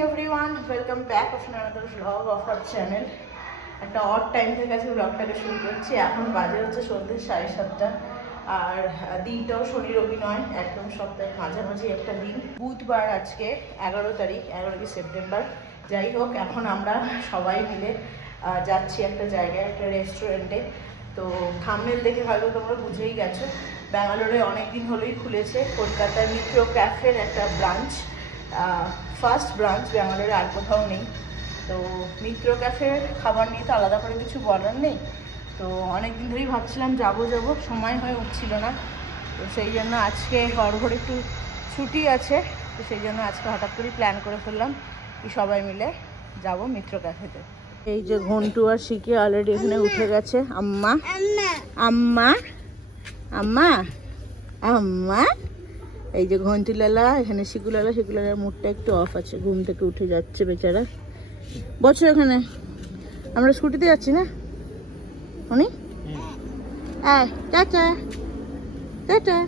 everyone, welcome back of another vlog of our channel. একটা odd time থেকে আজকে ব্লগটাকে শুরু করছি। এখন বাজে হচ্ছে সন্ধ্যে 7:30 আর দিনটাও শনি রবি নয়, একদম সপ্তাহের মাঝামাঝি একটা দিন। বুধবার আজকে 11 তারিখ, 11 সেপ্টেম্বর। যাই হোক, এখন আমরা সবাই মিলে যাচ্ছি একটা জায়গায়, একটা রেস্টুরেন্টে। তো থাম্বনেল দেখে হয়তো তোমরা বুঝেই গেছো, ব্যাঙ্গালোরে অনেকদিন হলেই খুলেছে কলকাতার মিত্র ক্যাফের একটা ব্রাঞ্চ, ফার্স্ট ব্রাঞ্চ, ব্যাঙ্গালোরে আর কোথাও নেই। তো মিত্র ক্যাফের খাবার নিয়ে তো আলাদা করে কিছু বলার নেই। তো অনেকদিন ধরেই ভাবছিলাম যাবো সময় হয়ে উঠছিল না। তো সেই জন্য আজকে ঘর একটু ছুটি আছে, তো সেই জন্য আজকে হঠাৎ করেই প্ল্যান করে ফেললাম কি সবাই মিলে যাব মিত্র ক্যাফেতে। এই যে ঘন্টু আর শিখে অলরেডি এখানে উঠে গেছে। আম্মা আম্মা আম্মা আম্মা, এই যে ঘন্টিলালা এখানে, শিকুলালার মুডটা একটু অফ আছে, ঘুম থেকে উঠে যাচ্ছে বেচারা। বছর এখানে আমরা স্কুটিতে যাচ্ছি না উনি। টাটা টাটা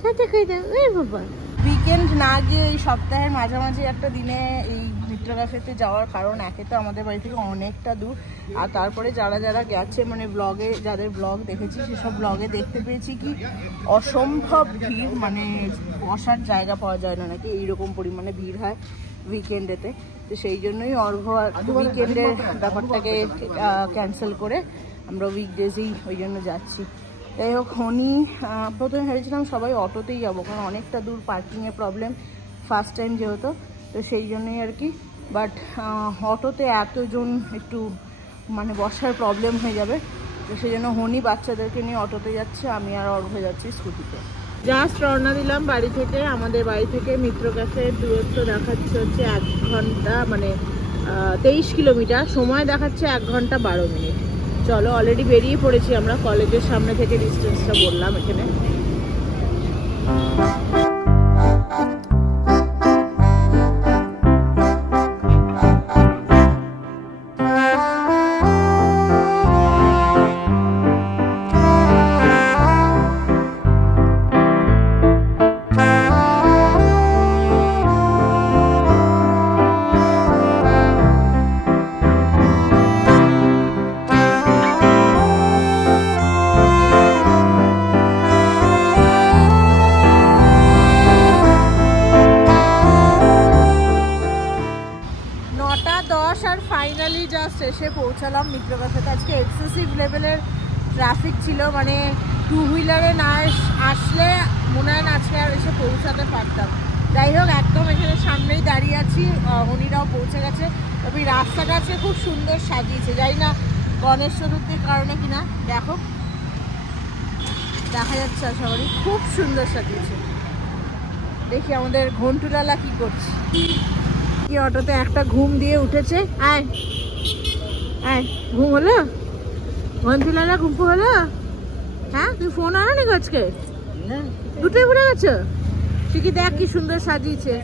টাটা খাই দাও। এই বাবা, উইকেন্ড না গিয়ে এই সপ্তাহের মাঝামাঝি একটা দিনে এই মিত্র ক্যাফেতে যাওয়ার কারণ, একে তো আমাদের বাড়ি থেকে অনেকটা দূর, আর তারপরে যারা গেছে মানে ব্লগে, যাদের ব্লগ দেখেছি সেসব ব্লগে দেখতে পেয়েছি কি অসম্ভব ভিড়, মানে বসার জায়গা পাওয়া যায় না নাকি, এইরকম পরিমাণে ভিড় হয় উইকেন্ডেতে। তো সেই জন্যই অর্ঘ উইকেন্ডের ব্যাপারটাকে ক্যান্সেল করে আমরা উইকডেজেই ওই জন্য যাচ্ছি। যাই হোক, প্রথমে ভেবেছিলাম সবাই অটোতেই যাবো, কারণ অনেকটা দূর, পার্কিংয়ের প্রবলেম, ফার্স্ট টাইম যেহেতু, তো সেই জন্যই আর কি। বাট অটোতে এতজন একটু মানে বসার প্রবলেম হয়ে যাবে, তো সেই জন্য বাচ্চাদেরকে নিয়ে অটোতে যাচ্ছে, আমি আর অর্ঘ যাচ্ছি স্কুটিতে। জাস্ট রওনা দিলাম বাড়ি থেকে। আমাদের বাড়ি থেকে মিত্র ক্যাফের দূরত্ব দেখাচ্ছে হচ্ছে 1 ঘন্টা, মানে 23 কিলোমিটার, সময় দেখাচ্ছে 1 ঘন্টা 12 মিনিট। চলো, অলরেডি বেরিয়ে পড়েছি আমরা, কলেজের সামনে থেকে ডিস্টেন্সটা বললাম এখানে। ফাইনালি জাস্ট এসে পৌঁছালাম মিত্র ক্যাফেতে। আজকে এক্সেসিভ লেভেলের ট্রাফিক ছিল, মানে 2 হুইলারে না আসলে মনে হয় না আজকে আর এসে পৌঁছাতে পারতাম। যাই হোক, একদম এখানে সামনেই দাঁড়িয়ে আছি, উনিরাও পৌঁছে গেছে। তবে রাস্তাটা আজকে খুব সুন্দর সাজিয়েছে, যাই না গণেশ চতুর্থীর কারণে কিনা, দেখো দেখা যাচ্ছে আশা করি, খুব সুন্দর সাজিয়েছে। দেখি আমাদের ঘন্টুলালা কি করছে। কি অটোতে একটা ঘুম দিয়ে উঠেছে। আয় আয়, ঘুম হলো ঘন্টুলালা, ঘুম হলো? হ্যাঁ, তুমি ফোন আনো নি আজকে? দুটোই ঘুরে গেছো? ঠিকই, দেখ কি সুন্দর সাজিয়েছে,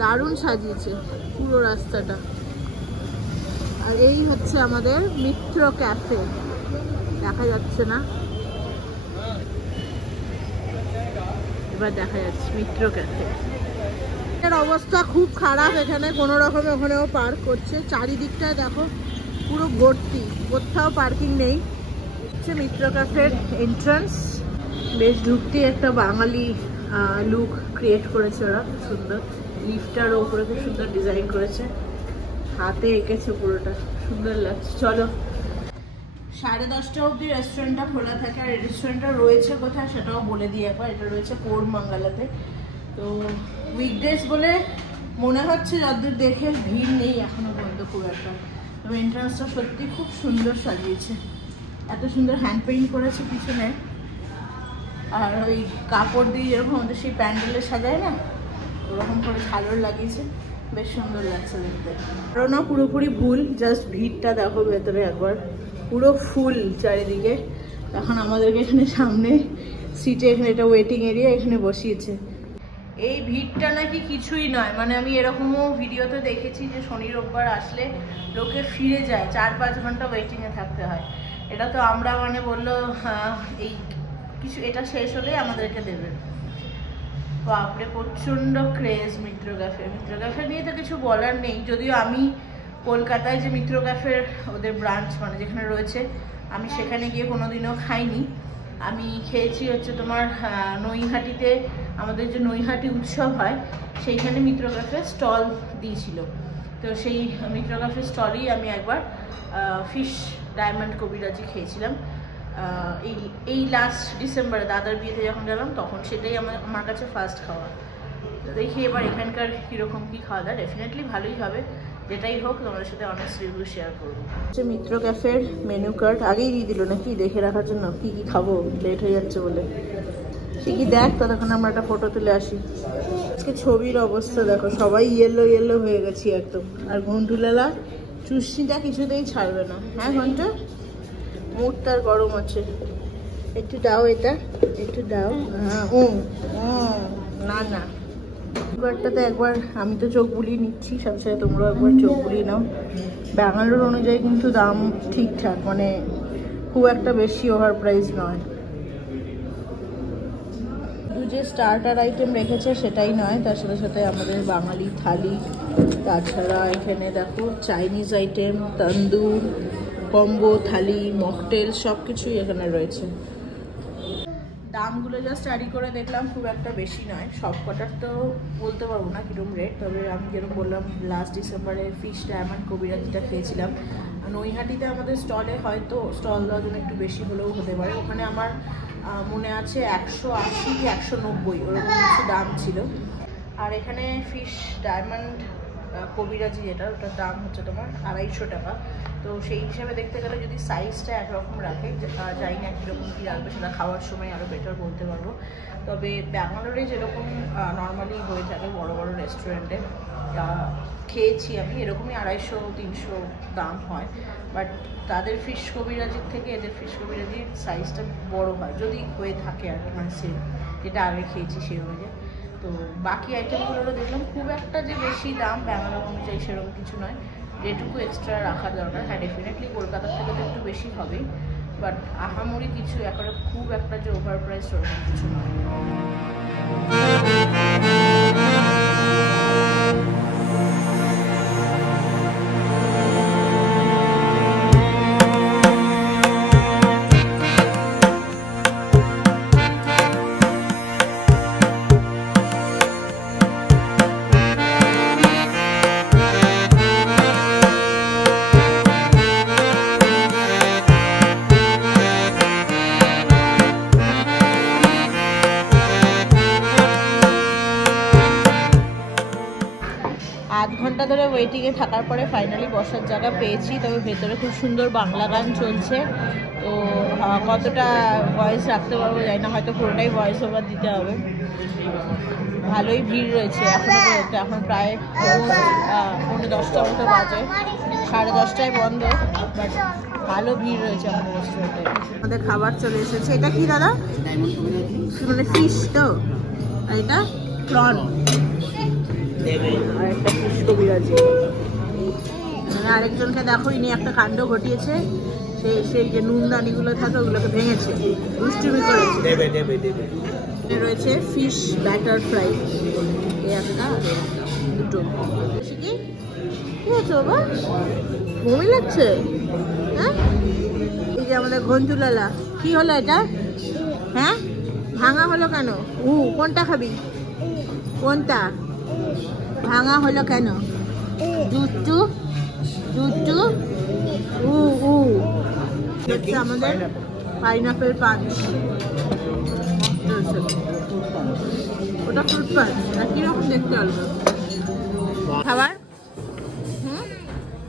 দারুণ সাজিয়েছে পুরো রাস্তাটা। আর এই হচ্ছে আমাদের মিত্র ক্যাফে, দেখা যাচ্ছে না, এবার দেখা যাচ্ছে মিত্র ক্যাফে। এর অবস্থা খুব খারাপ, এখানে কোনো রকমে ওখানেও পার্ক করছে, চারিদিকটা দেখো পুরো ভর্তি, কোথাও পার্কিং নেই। হচ্ছে মিত্র ক্যাফের এন্ট্রান্স, বেশ ঢুকতে একটা বাঙালি লুক ক্রিয়েট করেছে ওরা, খুব সুন্দর। লিফটার ওপরে খুব সুন্দর ডিজাইন করেছে, হাতে এঁকেছে পুরোটা, সুন্দর লাগছে। চলো, 10:30 অবধি রেস্টুরেন্টটা খোলা থাকে। আর রেস্টুরেন্টটা রয়েছে কোথায় সেটাও বলে দিই একবার, এটা রয়েছে কোরমাঙ্গালাতে। তো উইকডেজ বলে মনে হচ্ছে যতদূর দেখে ভিড় নেই এখনো পর্যন্ত খুব একটা। তবে এন্ট্রান্সটা সত্যি খুব সুন্দর সাজিয়েছে, এত সুন্দর হ্যান্ড পেইন্ট করেছে পিছনে, আর ওই কাপড় দিয়ে যেরকম আমাদের সেই প্যান্ডেলে সাজায় না, ওরকম করে ঝালর লাগিয়েছে, বেশ সুন্দর লাগছে দেখতে। আরও না পুরোপুরি ভুল, জাস্ট ভিড়টা দেখো ভেতরে একবার, পুরো ফুল চারিদিকে। এখন আমাদেরকে এখানে সামনে সিটে, এখানে এটা ওয়েটিং এরিয়া, এখানে বসিয়েছে। এই ভিড়টা নাকি কিছুই নয়, মানে আমি এরকমও ভিডিওতে দেখেছি যে শনি রোববার আসলে লোকে ফিরে যায়, 4-5 ঘন্টা ওয়েটিংয়ে থাকতে হয়। এটা তো আমরা মানে বললো এই কিছু, এটা শেষ হলে আমাদেরকে দেবে। বাপরে প্রচণ্ড ক্রেজ মিত্র ক্যাফে। মিত্র ক্যাফে নিয়ে তো কিছু বলার নেই, যদিও আমি কলকাতায় যে মিত্র ক্যাফের ওদের ব্রাঞ্চ মানে যেখানে রয়েছে আমি সেখানে গিয়ে কোনোদিনও খাইনি। আমি খেয়েছি হচ্ছে তোমার নৈহাটিতে, আমাদের যে নৈহাটি উৎসব হয় সেইখানে মিত্র ক্যাফে স্টল দিয়েছিল। তো সেই মিত্র ক্যাফে স্টলেই আমি একবার ফিশ ডায়মন্ড কবিরাজি খেয়েছিলাম এই লাস্ট ডিসেম্বরে দাদার বিয়েতে যখন গেলাম, তখন সেটাই আমার কাছে ফার্স্ট খাওয়া। তো দেখি এবার এখানকার কীরকম কী খাওয়া দাওয়া, ডেফিনেটলি ভালোই হবে। যেটাই হোক তোমাদের সাথে অনেস্ট রিভিউ শেয়ার করবো। হচ্ছে মিত্র ক্যাফের মেনু কার্ড আগেই দিয়ে দিল নাকি দেখে রাখার জন্য, কি কি খাবো লেট হয়ে যাচ্ছে বলে। ঠিকই দেখ, ততক্ষণ আমরা একটা ফটো তুলে আসি। আজকে ছবির অবস্থা দেখো, সবাই ইয়েলো ইয়েলো হয়ে গেছি একদম। আর ঘন্টুলালা চুষিটা কিছুতেই ছাড়বে না। হ্যাঁ ঘন্টা, মুখ তার গরম আছে। একটু দাও, এটা একটু দাও। হ্যাঁ না না, একবারটাতে একবার আমি তো চোখ বুলিয়ে নিচ্ছি, সাথে সাথে তোমরাও একবার চোখ বুলিয়ে নাও। ব্যাঙ্গালোর অনুযায়ী কিন্তু দাম ঠিকঠাক, মানে খুব একটা বেশি ওভার প্রাইস নয়। যে স্টার্টার আইটেম রেখেছে সেটাই নয়, তার সাথে সাথে আমাদের বাঙালি থালি, তাছাড়া এখানে দেখো চাইনিজ আইটেম, তন্দুর, কম্বো থালি, মকটেল সব কিছুই এখানে রয়েছে। দামগুলো জাস্ট স্টাডি করে দেখলাম, খুব একটা বেশি নয়। সব কটার তো বলতে পারবো না কীরকম রেট, তবে আমি যেরকম বললাম লাস্ট ডিসেম্বরে ফিশ ডায়মন্ড কবিরাজিটা খেয়েছিলাম নৈহাটিতে আমাদের স্টলে, হয়তো স্টল দেওয়ার জন্য একটু বেশি হলেও হতে পারে। ওখানে আমার মনে আছে 180 কি 190 ওরকম কিছু দাম ছিল। আর এখানে ফিশ ডায়মন্ড কবিরাজি যেটা, ওটার দাম হচ্ছে তোমার 250 টাকা। তো সেই হিসাবে দেখতে গেলে যদি সাইজটা একরকম রাখে, জানি না কীরকম কী রাখবে সেটা খাওয়ার সময় আরও বেটার বলতে পারবো। তবে ব্যাঙ্গালোরে যেরকম নর্মালি হয়ে থাকে বড় বড় রেস্টুরেন্টে খেয়েছি আমি, এরকমই 250-300 দাম হয়। বাট তাদের ফিশ কবিরাজির থেকে এদের ফিশ কবিরাজির সাইজটা বড় হয়, যদি হয়ে থাকে আর কি, মানে সেম যেটা আগে খেয়েছি সেই অনুযায়ী। তো বাকি আইটেমগুলোরও দেখলাম খুব একটা যে বেশি দাম ব্যাঙ্গালোর অনুযায়ী সেরকম কিছু নয়, যেটুকু এক্সট্রা রাখা দরকার। হ্যাঁ ডেফিনেটলি কলকাতার থেকে তো একটু বেশি হবেই, বাট আহামরি কিছু একেবারে খুব একটা যে ওভার প্রাইস ওরকম কিছু নয়। আধ ঘন্টা ধরে ওয়েটিংয়ে থাকার পরে ফাইনালি বসার জায়গা পেয়েছি। তবে ভেতরে খুব সুন্দর বাংলা গান চলছে, তো কতটা ভয়েস রাখতে পারবো জানি না, হয়তো পুরোটাই ভয়েস ওভার দিতে হবে। ভালোই ভিড় রয়েছে এখনো পর্যন্ত, এখন প্রায় 9:10 মতো বাজে, 10:30টায় বন্ধ, বাট ভালো ভিড় রয়েছে এখন রেস্টুরেন্টে। আমাদের খাবার চলে এসেছে। এটা কি দাদা? মানে ফিশ তো, আর এটা প্রন, আর একটা ফিশ কবিরাজি। আরেকজনকে দেখো, ইনি একটা কাণ্ড ঘটিয়েছে, সেই যে নুনদানিগুলো থাকে ওগুলোকে ভেঙেছে, দুষ্টুমি করেছে। রয়েছে ফিশ ব্যাটার ফ্রাই, একটা দুটো। কি আছে বাবা, বমি লাগছে? হ্যাঁ, এই যে আমাদের ঘন্টুলালা, কি হলো এটা? হ্যাঁ, ভাঙা হলো কেন? কোনটা খাবি? কোনটা ভাঙা হলো কেন? দুটু দুটু হচ্ছে আমাদের পাইনাপেল পাঞ্চ। ওটা ফ্রুট পাঞ্চ, আর কিরকম দেখতে হলো খাবার?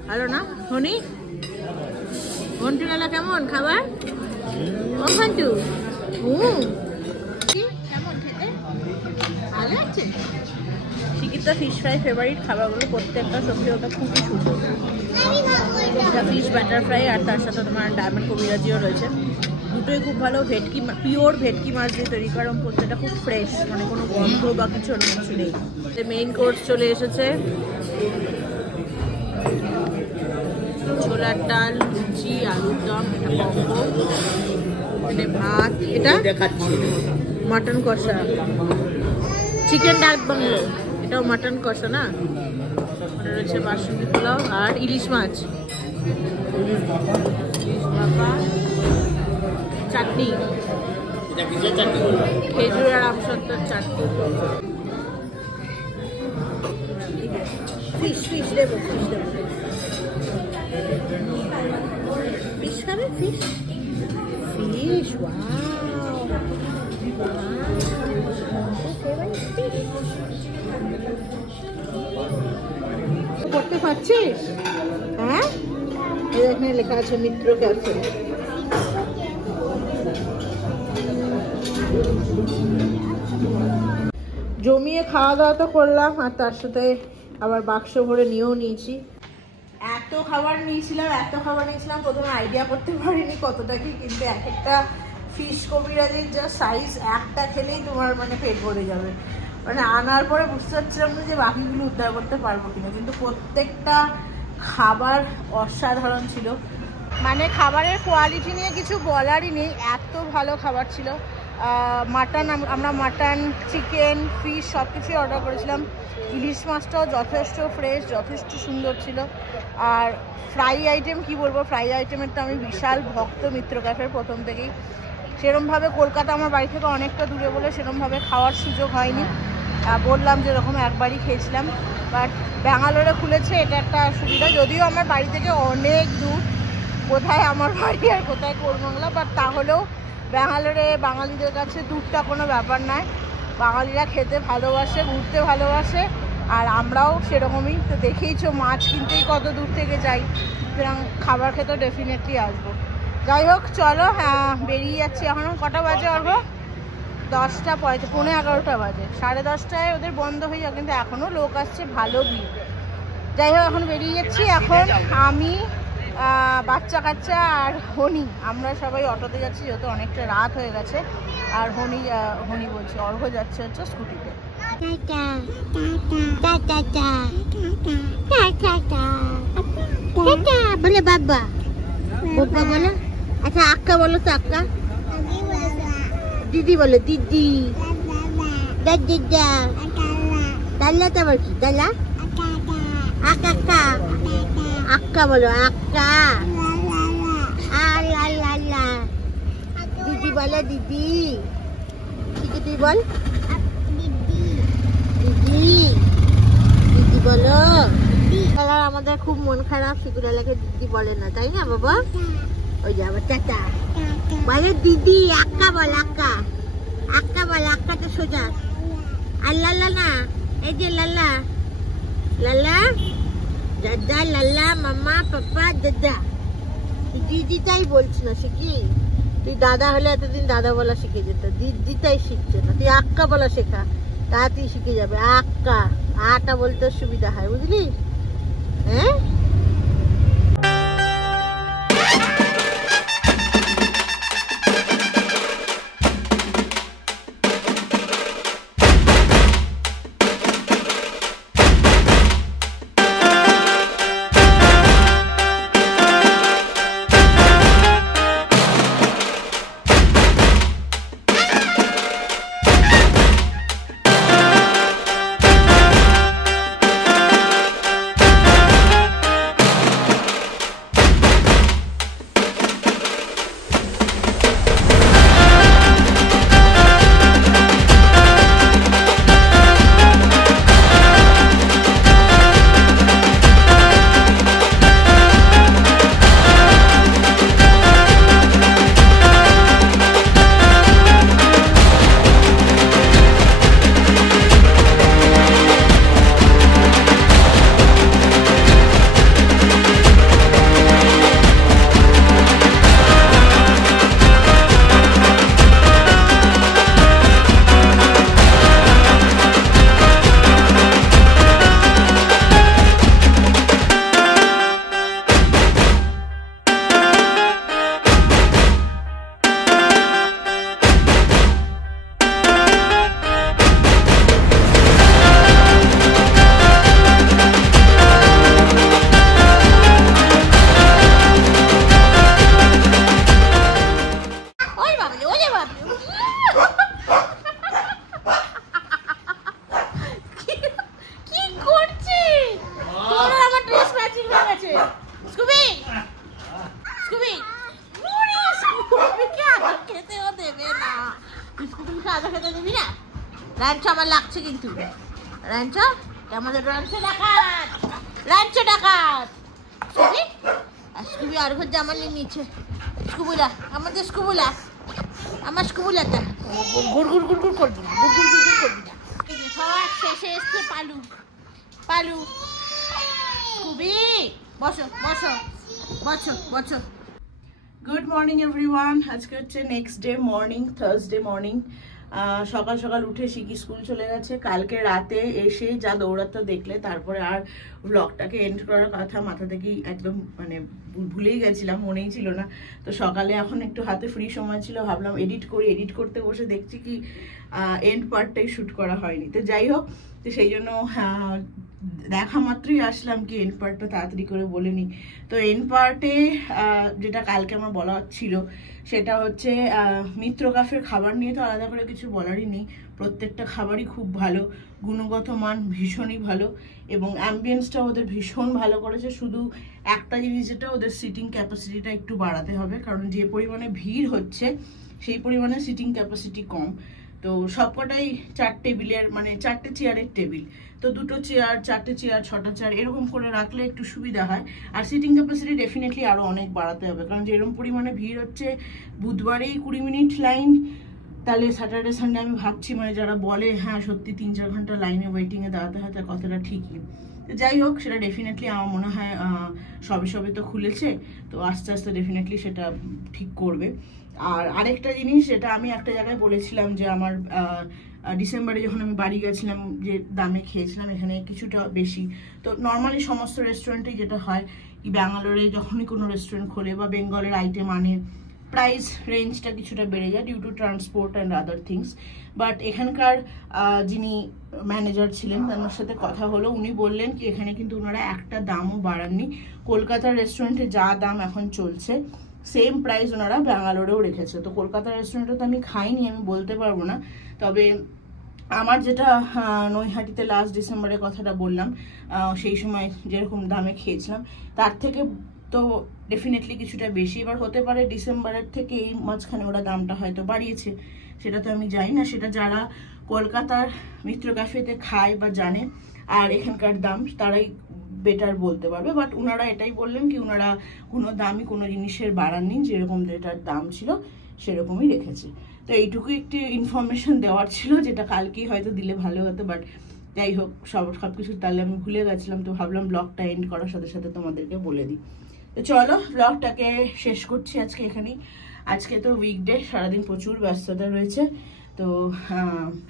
ভালো না হনি? ঘন্টুলালা কেমন খাবার? ও ঘন্টু, কেমন খেতে? ভালো আছে। চিকিৎসা ফিশ ফ্রাই ফেভারিট খাবারগুলো প্রত্যেকটা সত্যি ওটা খুবই সুন্দর। এটা ফিশ ব্যাটার ফ্রাই, আর তার সাথে তোমার ডায়মন্ড কবিরাজিও রয়েছে। দুটোই খুব ভালো। ভেটকি, পিওর ভেটকি মাছ দিয়ে তৈরি করা, প্রত্যেকটা খুব ফ্রেশ, মানে কোনো গন্ধ বা কিছু ওরকম কিছু নেই। মেইন কোর্স চলে এসেছে, ছোলার ডাল, লুচি, আলুর দম, এটা কম্বো, এটা ভাত, এটা মাটন কষা, চিকেন ডাক বাংলো, এটাও মাটন কষা না? ওটা রয়েছে বাসন্তী পোলাও আর ইলিশ মাছ, ইলিশ ভাপা, চাটনি, খেজুর আর আমসত্ত্বর চাটনি। ফিশ ফিশ দেবো, ফিশ দেবো, ফিশ খাবে? ফিশ ফিশ, পড়তে পারছিস? হ্যাঁ, এখানে লেখা আছে মিত্র ক্যাফে। জমিয়ে খাওয়া দাওয়া তো করলাম, আর তার সাথে আবার বাক্স ভরে নিয়েও নিয়েছি। এত খাবার নিয়েছিলাম প্রথমে আইডিয়া করতে পারিনি কতটা কি, কিন্তু এক একটা ফিশ কবিরাজির যা সাইজ, একটা খেলেই তোমার মানে পেট ভরে যাবে। মানে আনার পরে বুঝতে পারছিলাম না যে বাকিগুলো উদ্ধার করতে পারবো কিনা, কিন্তু প্রত্যেকটা খাবার অসাধারণ ছিল। মানে খাবারের কোয়ালিটি নিয়ে কিছু বলারই নেই, এত ভালো খাবার ছিল। মাটন, আমরা মাটন, চিকেন, ফিশ সব কিছুই অর্ডার করেছিলাম। ইলিশ মাছটাও যথেষ্ট ফ্রেশ, যথেষ্ট সুন্দর ছিল। আর ফ্রাই আইটেম কি বলবো, ফ্রাই আইটেমের তো আমি বিশাল ভক্ত মিত্র ক্যাফের প্রথম থেকেই। সেরমভাবে কলকাতা আমার বাড়ি থেকে অনেকটা দূরে বলে সেরমভাবে খাওয়ার সুযোগ হয়নি। বললাম যে এরকম একবারই খেয়েছিলাম, বাট ব্যাঙ্গালোরে খুলেছে, এটা একটা সুবিধা। যদিও আমার বাড়ি থেকে অনেক দূর, কোথায় আমার বাড়ি আর কোথায় কোরবাংলা, বাট তাহলেও ব্যাঙ্গালোরে বাঙালিদের কাছে দূরটা কোনো ব্যাপার নয়। বাঙালিরা খেতে ভালোবাসে, ঘুরতে ভালোবাসে, আর আমরাও সেরকমই। তো দেখেইছো মাছ কিনতেই কত দূর থেকে যাই, সুতরাং খাবার খেতেও ডেফিনেটলি আসবো। যাই হোক, চলো, হ্যাঁ বেরিয়ে যাচ্ছি। এখন কটা বাজে? অর্ঘ 10টা 11:45 বাজে। 10:30টায় ওদের বন্ধ হয়ে যায়, কিন্তু এখনও লোক আসছে, ভালো ভিড়। যাই হোক, এখন বেরিয়ে যাচ্ছি। এখন আমি, বাচ্চা কাচ্চা আর হনি, আমরা সবাই অটোতে যাচ্ছি, যেহেতু অনেকটা রাত হয়ে গেছে। আর হনি বলছি, অর্ঘ যাচ্ছে হচ্ছে স্কুটিতে। বলে বাবা, বাবা বলো। আচ্ছা আক্কা বলো তো, আক্কা। দিদি বলে, দিদি। দাদা, দাল্লাটা বল কি? দাল্লা, আক্কা, আক্কা বলো, আক্কা। দিদি বলো, দিদি। দিদি বল, দিদি, দিদি বলো। আমাদের খুব মন খারাপ, শিকুরালাকে দিদি বলে না, তাই না বাবা? ওই যে আবার চাচা বলে দিদি। আক্কা বল, আক্কা, আক্কা বল, আক্কা তো সোজা। আর লাল্লা না, এই যে লাল্লা, লাল্লা, দাদা, লাল্লা, মামা, পাপা, দাদা। দিদিটাই বলছি না, শিখি। তুই দাদা হলে এতদিন দাদা বলা শিখে যেত, দিদিটাই শিখছে না। তুই আক্কা বলা শেখা, তাড়াতাড়ি শিখে যাবে। আক্কা, আটা বলতে সুবিধা হয়, বুঝলি? হ্যাঁ। র্যাঞ্চো আমার লাগছে কিন্তু। র্যাঞ্চো আমাদের র্যাঞ্চো ডাকাত, র্যাঞ্চো ডাকাত। স্কুবি আর ঘর জামা নিয়ে নিচ্ছে। স্কুবুলা আমাদের স্কুবুলা, আমার স্কুবুলাটা ঘুর ঘুর ঘুর ঘুর করবি না, ঘুর ঘুর ঘুর ঘুর করবি না। সবার শেষে এসছে পালু, পালু স্কুবি বসো বসো বসো বসো। Good morning everyone. আজকে হচ্ছে next day morning, Thursday morning. সকাল সকাল উঠে শিখি স্কুল চলে গেছে। কালকে রাতে এসে যা দৌড়াতে দেখলে, তারপরে আর ব্লগটাকে এন্ড করার কথা মাথা থেকেই একদম মানে ভুলেই গেছিলাম, মনেই ছিল না। তো সকালে এখন একটু হাতে ফ্রি সময় ছিল, ভাবলাম এডিট করি। এডিট করতে বসে দেখছি কি এন্ড পার্টটাই শ্যুট করা হয়নি। তো যাই হোক, তো সেই জন্য দেখা মাত্রই আসলাম কি এন্ড পার্টটা তাড়াতাড়ি করে বলে নিই। তো এন্ড পার্টে যেটা কালকে আমার বলা ছিল সেটা হচ্ছে মিত্র কাফের খাবার নিয়ে তো আলাদা করে কিছু বলারই নেই। প্রত্যেকটা খাবারই খুব ভালো, গুণগত মান ভীষণই ভালো এবং অ্যাম্বিয়েন্সটা ওদের ভীষণ ভালো করেছে। শুধু একটা জিনিস যেটা ওদের সিটিং ক্যাপাসিটিটা একটু বাড়াতে হবে, কারণ যে পরিমাণে ভিড় হচ্ছে সেই পরিমাণে সিটিং ক্যাপাসিটি কম। তো সবকটাই 4 টেবিলের মানে 4টে চেয়ারের টেবিল, তো 2টো চেয়ার 4টে চেয়ার 6টা চেয়ার এরকম করে রাখলে একটু সুবিধা হয়। আর সিটিং ক্যাপাসিটি ডেফিনেটলি আরও অনেক বাড়াতে হবে, কারণ যেরকম পরিমাণে ভিড় হচ্ছে, বুধবারেই 20 মিনিট লাইন, তাহলে স্যাটারডে সানডে আমি ভাবছি মানে যারা বলে হ্যাঁ সত্যি 3-4 ঘন্টা লাইনে ওয়েটিংয়ে দাঁড়াতে হয়, তার কথাটা ঠিকই। তো যাই হোক, সেটা ডেফিনেটলি আমার মনে হয় সবে সবে তো খুলেছে, তো আস্তে আস্তে ডেফিনেটলি সেটা ঠিক করবে। আর আরেকটা জিনিস যেটা আমি একটা জায়গায় বলেছিলাম যে আমার ডিসেম্বরে যখন আমি বাড়ি গেছিলাম যে দামে খেয়েছিলাম এখানে কিছুটা বেশি। তো নর্মালি সমস্ত রেস্টুরেন্টেই যেটা হয় কি, ব্যাঙ্গালোরে যখনই কোনো রেস্টুরেন্ট খোলে বা বেঙ্গলের আইটেম আনে, প্রাইস রেঞ্জটা কিছুটা বেড়ে যায় due to transport and other things. But এখানকার যিনি ম্যানেজার ছিলেন তার সাথে কথা হলো, উনি বললেন কি এখানে কিন্তু ওনারা একটা দামও বাড়াননি। কলকাতার রেস্টুরেন্টে যা দাম এখন চলছে সেম প্রাইস ওনারা ব্যাঙ্গালোরেও রেখেছে। তো কলকাতার রেস্টুরেন্টে তো আমি খাইনি, আমি বলতে পারবো না। তবে আমার যেটা নৈহাটিতে লাস্ট ডিসেম্বরের কথাটা বললাম, সেই সময় যেরকম দামে খেয়েছিলাম তার থেকে তো ডেফিনেটলি কিছুটা বেশি। এবার হতে পারে ডিসেম্বরের থেকে এই মাঝখানে ওরা দামটা হয়তো বাড়িয়েছে, সেটা তো আমি জানি না। সেটা যারা কলকাতার মিত্র ক্যাফেতে খায় বা জানে আর এখানকার দাম তারাই বেটার বলতে পারবে। বাট ওনারা এটাই বললেন কি ওনারা কোনো দামই কোনো জিনিসের বাড়াননি, যেরকম যেটার দাম ছিল সেরকমই রেখেছে। তো এইটুকু একটি ইনফরমেশন দেওয়ার ছিল, যেটা কালকেই হয়তো দিলে ভালো হতো, বাট যাই হোক সব কিছু তাহলে আমি ভুলে গেছিলাম। তো ভাবলাম ব্লগটা এন্ড করার সাথে সাথে তোমাদেরকে বলে দিই। তো চলো ব্লগটাকে শেষ করছি আজকে এখানেই। আজকে তো উইকডে, সারাদিন প্রচুর ব্যস্ততা রয়েছে, তো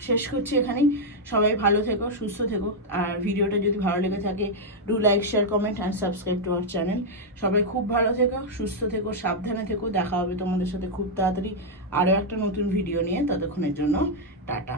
শেষ করছি এখানেই। সবাই ভালো থেকো, সুস্থ থেকো, আর ভিডিওটা যদি ভালো লেগে থাকে do like, share, comment and subscribe to our channel. সবাই খুব ভালো থেকো, সুস্থ থেকো, সাবধানে থেকো। দেখা হবে তোমাদের সাথে খুব তাড়াতাড়ি আরও একটা নতুন ভিডিও নিয়ে। ততক্ষণের জন্য টাটা।